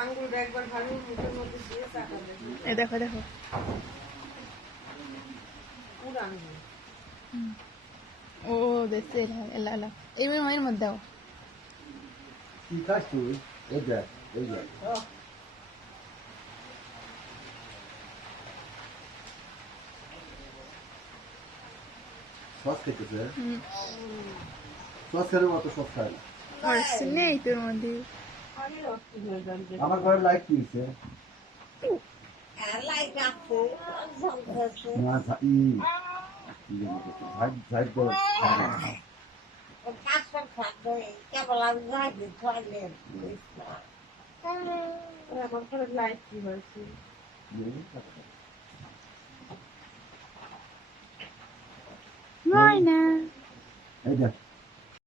আঙ্গুলটা একবার ভালো মুখের মধ্যে দিয়ে চাটাবে এ দেখো দেখো পুরো আঙ্গুল ও দেখছে এলা এলা এই মায়ের মধ্যে দাও কি খাস তুই? এই দেখ, এই দেখ। সস খেতেছে? সস খেলে অত সস খায় না। আর নেই তোর মধ্যে আমি রক্ত হয়ে যাবে আমার ঘরে লাইট কি হয়েছে? না, কি জানি কত। ঝাইট তো খায় না। আমার ঘরে লাইট কি হয়েছে নয় না এই দেখ